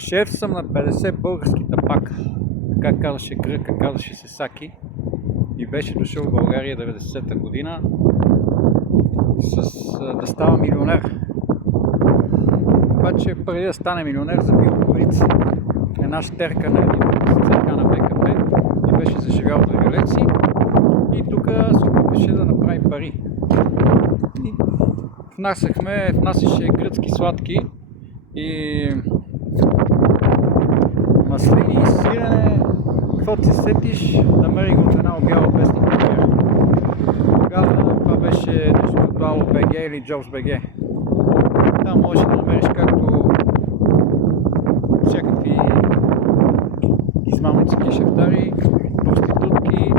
Шеф съм на 50 български тапака. Така казваше гръка, казваше се Саки. И беше дошъл в България 90-та година да става милионер. Обаче преди да стане милионер забил корица. Една щерка на един църка на БКП и беше заживял до релеци. И тук се опитваше да направи пари. И внасяше гръцки сладки и маслини, сирене, каквото се сетиш, намери го в една обява вестник. Тогава това беше нещо като Ало.бг или Jobs.bg. Там можеш да намериш както всякакви измамници, шахтари, проститутки,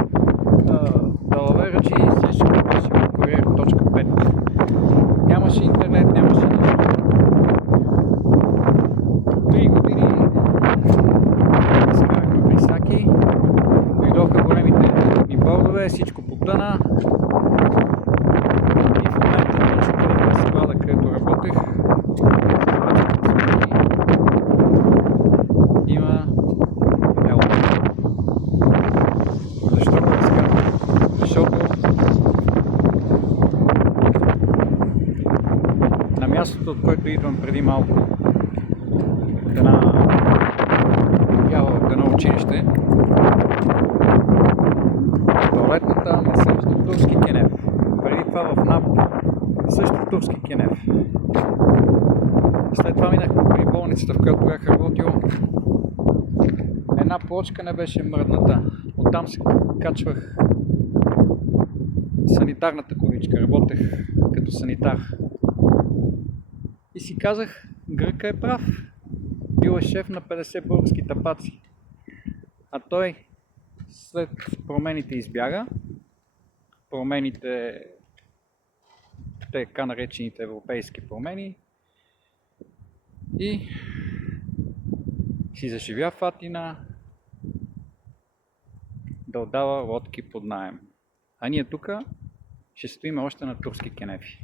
далавераджи, всичко беше в Куриер.5. Нямаше интернет, нямаше нищо. 3 години изкарахме при Саки, дойдоха големите ни бордове, всичко потъна и в момента точно на склада, където работех, има ело. Защо го изкарвам? Защото на мястото, от което идвам преди малко, едно училище, туалетната ме среща турски кенеф. Преди това в НАП също турски кенеф. След това минах покрай болницата, в която бях работил. Една плочка не беше мръдната. Оттам се качвах санитарната количка. Работех като санитар. И си казах, гръка е прав. Бил е шеф на 50 български тапаци. А той след промените избяга. Промените, така наречените европейски промени. И си заживя в Атина да отдава лодки под наем. А ние тук ще стоим още на турски кенефи.